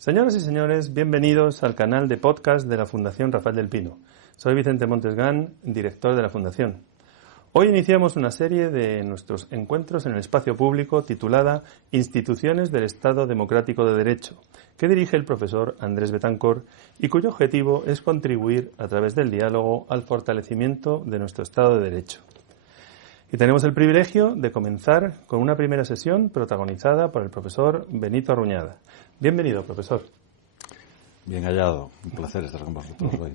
Señoras y señores, bienvenidos al canal de podcast de la Fundación Rafael del Pino. Soy Vicente Montesgán, director de la Fundación. Hoy iniciamos una serie de nuestros encuentros en el espacio público titulada Instituciones del Estado Democrático de Derecho, que dirige el profesor Andrés Betancor y cuyo objetivo es contribuir a través del diálogo al fortalecimiento de nuestro Estado de Derecho. Y tenemos el privilegio de comenzar con una primera sesión protagonizada por el profesor Benito Arruñada. Bienvenido, profesor. Bien hallado. Un placer estar con vosotros hoy.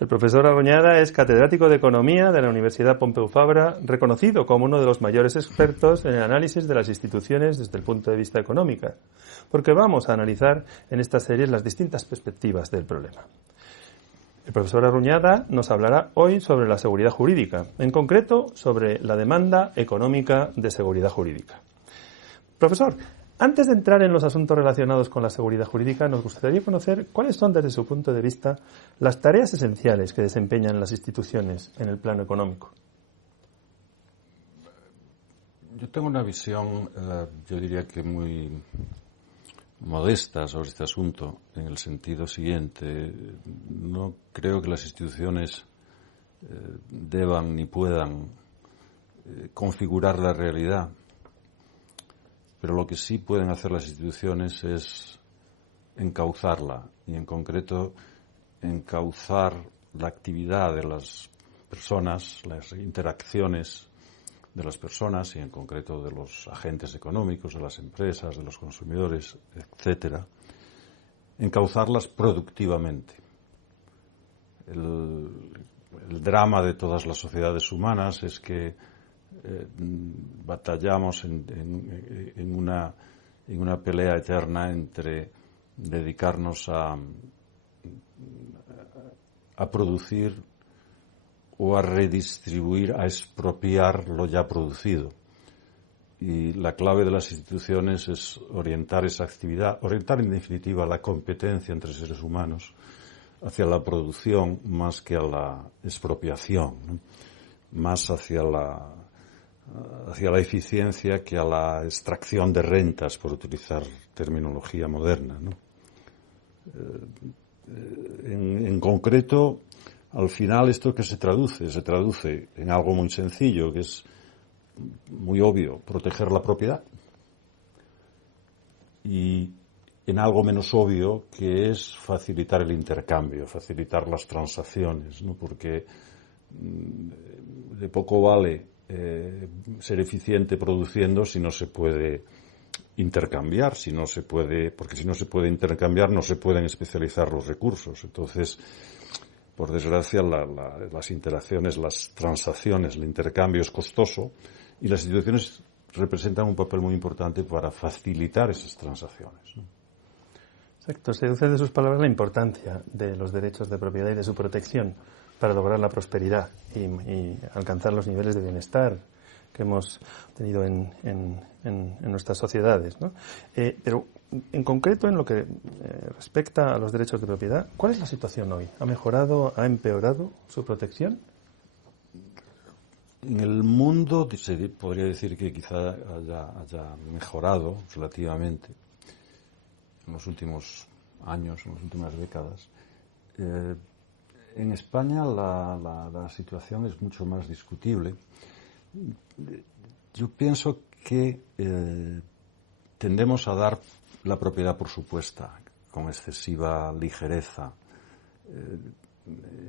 El profesor Arruñada es catedrático de Economía de la Universidad Pompeu Fabra, reconocido como uno de los mayores expertos en el análisis de las instituciones desde el punto de vista económico, porque vamos a analizar en esta serie las distintas perspectivas del problema. El profesor Arruñada nos hablará hoy sobre la seguridad jurídica, en concreto sobre la demanda económica de seguridad jurídica. Profesor, antes de entrar en los asuntos relacionados con la seguridad jurídica, nos gustaría conocer cuáles son, desde su punto de vista, las tareas esenciales que desempeñan las instituciones en el plano económico. Yo tengo una visión, yo diría que muy modesta sobre este asunto, en el sentido siguiente. No creo que las instituciones deban ni puedan configurar la realidad, pero lo que sí pueden hacer las instituciones es encauzarla, y en concreto encauzar la actividad de las personas, las interacciones de las personas y en concreto de los agentes económicos, de las empresas, de los consumidores, etcétera, encauzarlas productivamente. El drama de todas las sociedades humanas es que batallamos en una pelea eterna entre dedicarnos a producir o a redistribuir, a expropiar lo ya producido. Y la clave de las instituciones es orientar esa actividad, orientar en definitiva la competencia entre seres humanos hacia la producción más que a la expropiación, ¿no? Más hacia la eficiencia que a la extracción de rentas, por utilizar terminología moderna, ¿no? En concreto, al final, ¿esto qué se traduce? Se traduce en algo muy sencillo, que es muy obvio: proteger la propiedad. Y en algo menos obvio, que es facilitar el intercambio, facilitar las transacciones, ¿no? Porque de poco vale ser eficiente produciendo si no se puede intercambiar, porque si no se puede intercambiar no se pueden especializar los recursos. Entonces, por desgracia, las interacciones, las transacciones, el intercambio es costoso y las instituciones representan un papel muy importante para facilitar esas transacciones, ¿no? Exacto. Se deduce de sus palabras la importancia de los derechos de propiedad y de su protección para lograr la prosperidad y alcanzar los niveles de bienestar que hemos tenido en nuestras sociedades, ¿no? Pero en concreto, en lo que respecta a los derechos de propiedad, ¿cuál es la situación hoy? ¿Ha mejorado, ha empeorado su protección? En el mundo se podría decir que quizá haya mejorado relativamente en los últimos años, en las últimas décadas. En España la situación es mucho más discutible. Yo pienso que tendemos a dar la propiedad por supuesta, con excesiva ligereza.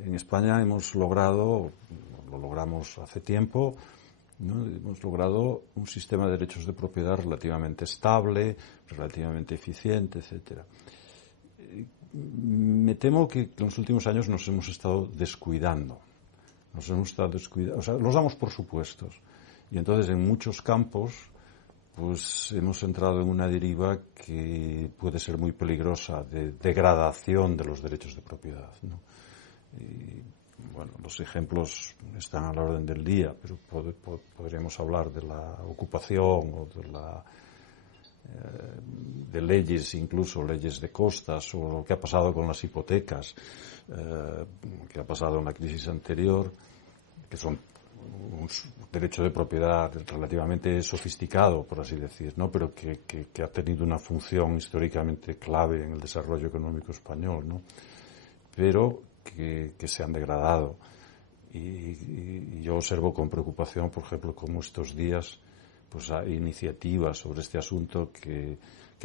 En España lo logramos hace tiempo, ¿no? Hemos logrado un sistema de derechos de propiedad relativamente estable, relativamente eficiente, etcétera. Me temo que en los últimos años nos hemos estado descuidando. Los damos por supuestos. Y entonces en muchos campos pues hemos entrado en una deriva que puede ser muy peligrosa, de degradación de los derechos de propiedad, ¿no? Y, bueno, los ejemplos están a la orden del día, pero podríamos hablar de la ocupación o de leyes, incluso leyes de costas, o lo que ha pasado con las hipotecas, que ha pasado en la crisis anterior, que son un derecho de propiedad relativamente sofisticado, por así decir, ¿no? Pero que ha tenido una función históricamente clave en el desarrollo económico español, ¿no? Pero que se han degradado. Y yo observo con preocupación, por ejemplo, cómo estos días pues hay iniciativas sobre este asunto que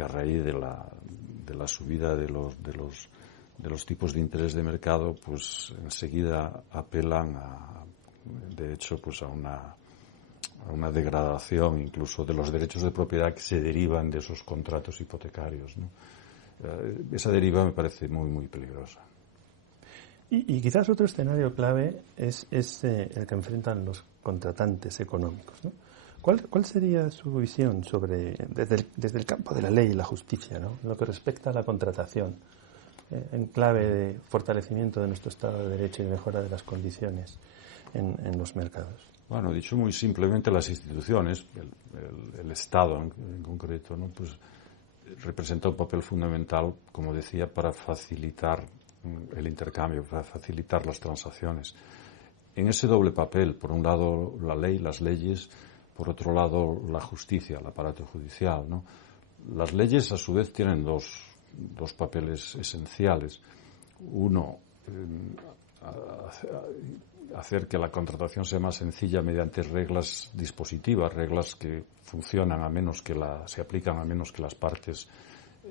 a raíz de la subida de los tipos de interés de mercado, pues enseguida apelan de hecho, pues a una degradación incluso de los derechos de propiedad que se derivan de esos contratos hipotecarios, ¿no? Esa deriva me parece muy, muy peligrosa. Y quizás otro escenario clave es el que enfrentan los contratantes económicos, ¿no? ¿Cuál sería su visión desde el campo de la ley y la justicia, ¿no? En lo que respecta a la contratación, en clave de fortalecimiento de nuestro Estado de Derecho y mejora de las condiciones en los mercados? Bueno, dicho muy simplemente, las instituciones, el Estado en concreto, ¿no? Pues representa un papel fundamental, como decía, para facilitar el intercambio, para facilitar las transacciones. En ese doble papel, por un lado la ley, las leyes, por otro lado la justicia, el aparato judicial, ¿no? Las leyes, a su vez, tienen dos papeles esenciales. Uno, hacer que la contratación sea más sencilla mediante reglas dispositivas, reglas que funcionan se aplican a menos que las partes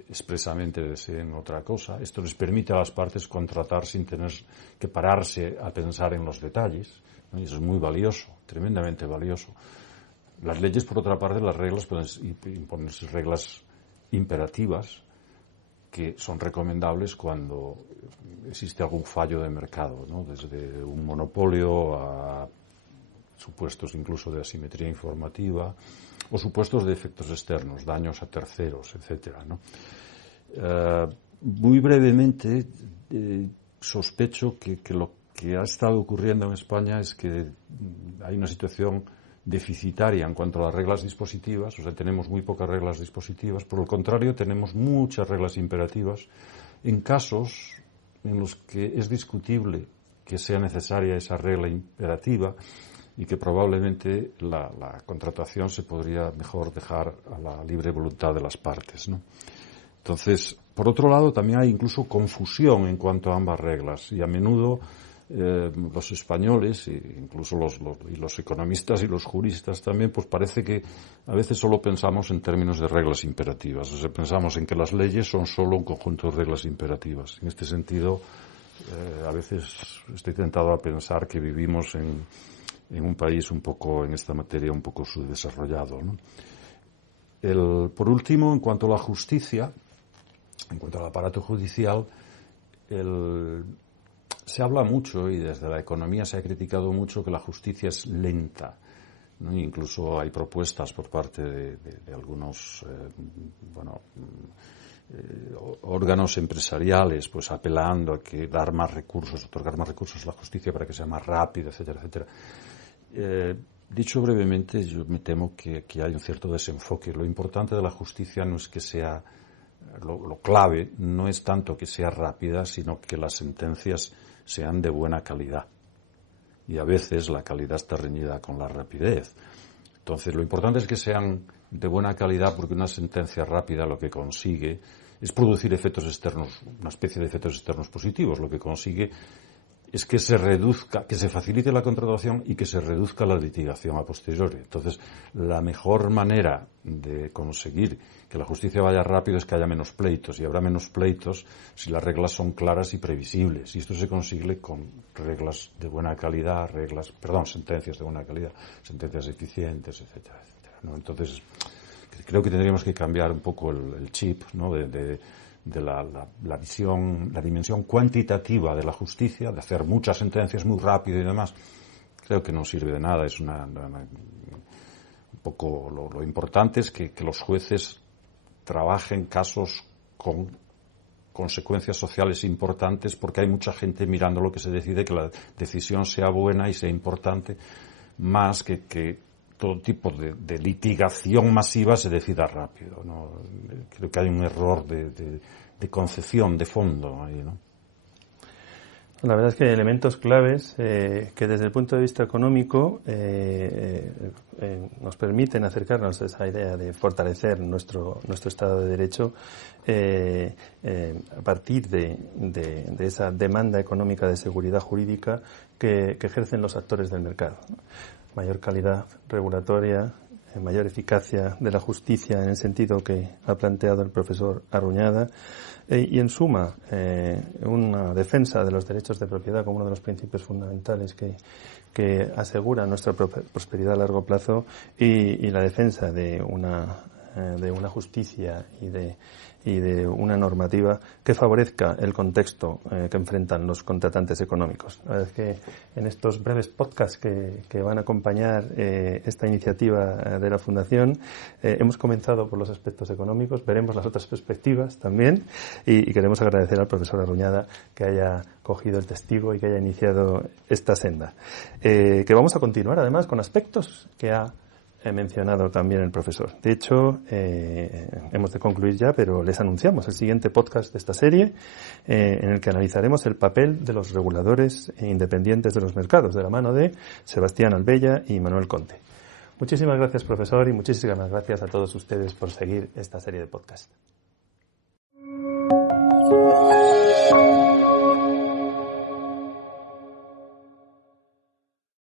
expresamente deseen otra cosa. Esto les permite a las partes contratar sin tener que pararse a pensar en los detalles, ¿no? Y eso es muy valioso, tremendamente valioso. Las leyes, por otra parte, las reglas pueden imponerse reglas imperativas que son recomendables cuando existe algún fallo de mercado, ¿no? Desde un monopolio a supuestos incluso de asimetría informativa o supuestos de efectos externos, daños a terceros, etcétera, ¿no? Muy brevemente, sospecho que lo que ha estado ocurriendo en España es que hay una situación deficitaria en cuanto a las reglas dispositivas, o sea, tenemos muy pocas reglas dispositivas. Por el contrario, tenemos muchas reglas imperativas en casos en los que es discutible que sea necesaria esa regla imperativa y que probablemente la contratación se podría mejor dejar a la libre voluntad de las partes, ¿no? Entonces, por otro lado, también hay incluso confusión en cuanto a ambas reglas y a menudo los españoles, incluso los economistas y los juristas también, pues parece que a veces solo pensamos en términos de reglas imperativas. O sea, pensamos en que las leyes son solo un conjunto de reglas imperativas. En este sentido, a veces estoy tentado a pensar que vivimos en un país un poco, en esta materia, un poco subdesarrollado, ¿no? Por último, en cuanto a la justicia, en cuanto al aparato judicial, se habla mucho y desde la economía se ha criticado mucho que la justicia es lenta, ¿no? Incluso hay propuestas por parte de algunos órganos empresariales, pues apelando a que otorgar más recursos a la justicia para que sea más rápida, etcétera, etcétera. Dicho brevemente, yo me temo que hay un cierto desenfoque. Lo importante de la justicia no es que sea lo clave no es tanto que sea rápida, sino que las sentencias sean de buena calidad. Y a veces la calidad está reñida con la rapidez. Entonces, lo importante es que sean de buena calidad, porque una sentencia rápida lo que consigue es producir efectos externos, una especie de efectos externos positivos. Lo que consigue es que se facilite la contratación y que se reduzca la litigación a posteriori. Entonces, la mejor manera de conseguir que la justicia vaya rápido es que haya menos pleitos, y habrá menos pleitos si las reglas son claras y previsibles. Y esto se consigue con reglas de buena calidad, sentencias de buena calidad, sentencias eficientes, etcétera, etcétera, ¿no? Entonces, creo que tendríamos que cambiar un poco el chip, ¿no? de la visión, la dimensión cuantitativa de la justicia, de hacer muchas sentencias muy rápido y demás. Creo que no sirve de nada. Es un poco lo importante es que los jueces trabajen casos con consecuencias sociales importantes, porque hay mucha gente mirando lo que se decide, que la decisión sea buena y sea importante, más que todo tipo de litigación masiva se decida rápido, ¿no? Creo que hay un error de concepción de fondo ahí, ¿no? La verdad es que hay elementos claves que desde el punto de vista económico nos permiten acercarnos a esa idea de fortalecer nuestro Estado de Derecho a partir de esa demanda económica de seguridad jurídica que ejercen los actores del mercado. Mayor calidad regulatoria, mayor eficacia de la justicia en el sentido que ha planteado el profesor Arruñada, y en suma una defensa de los derechos de propiedad como uno de los principios fundamentales que asegura nuestra prosperidad a largo plazo, y la defensa de una justicia y de una normativa que favorezca el contexto que enfrentan los contratantes económicos. La verdad es que en estos breves podcasts que van a acompañar esta iniciativa de la Fundación hemos comenzado por los aspectos económicos, veremos las otras perspectivas también, y queremos agradecer al profesor Arruñada que haya cogido el testigo y que haya iniciado esta senda. Que vamos a continuar además con aspectos que ha mencionado también el profesor. De hecho, hemos de concluir ya, pero les anunciamos el siguiente podcast de esta serie, en el que analizaremos el papel de los reguladores independientes de los mercados, de la mano de Sebastián Albella y Manuel Conte. Muchísimas gracias, profesor, y muchísimas gracias a todos ustedes por seguir esta serie de podcasts.